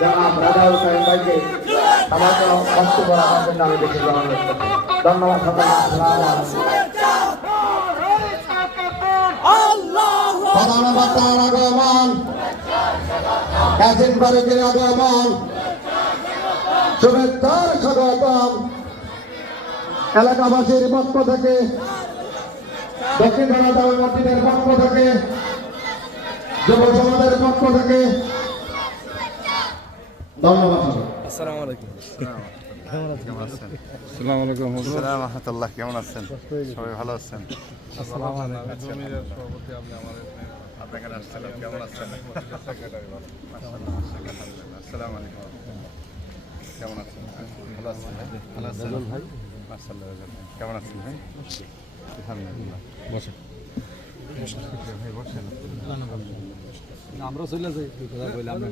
জনাব রাজাউল করিম ভাইকে আমাকে বক্তব্য রাখার জন্য আমি দেখে ধন্যবাদ প্রধান বক্তার আগমন, কাজিম ফারুকের আগমন, শুভেচ্ছার স্বাগতম এলাকাবাসীর পক্ষ থেকে, দক্ষিণ জনতা মসজিদের পক্ষ থেকে, যুব সমাজের পক্ষ থেকে ধন্যবাদ। আসসালামু আলাইকুম। কেমন আছেন? আসসালামু আলাইকুম। আসসালামু রাহমাতুল্লাহ। কেমন আছেন? সবাই ভালো আছেন? আসসালামু আলাইকুম। আপনাকে আসসালাম। কেমন আছেন? আসসালামু আলাইকুম। কেমন আছেন? ভালো আছেন ভাই? ভালো আছেন ভাই? মাশাআল্লাহ। কেমন আছেন ভাই? আলহামদুলিল্লাহ। বসেন। ভাই বসেন। আমরা চলে যাই কথা কইলাম না।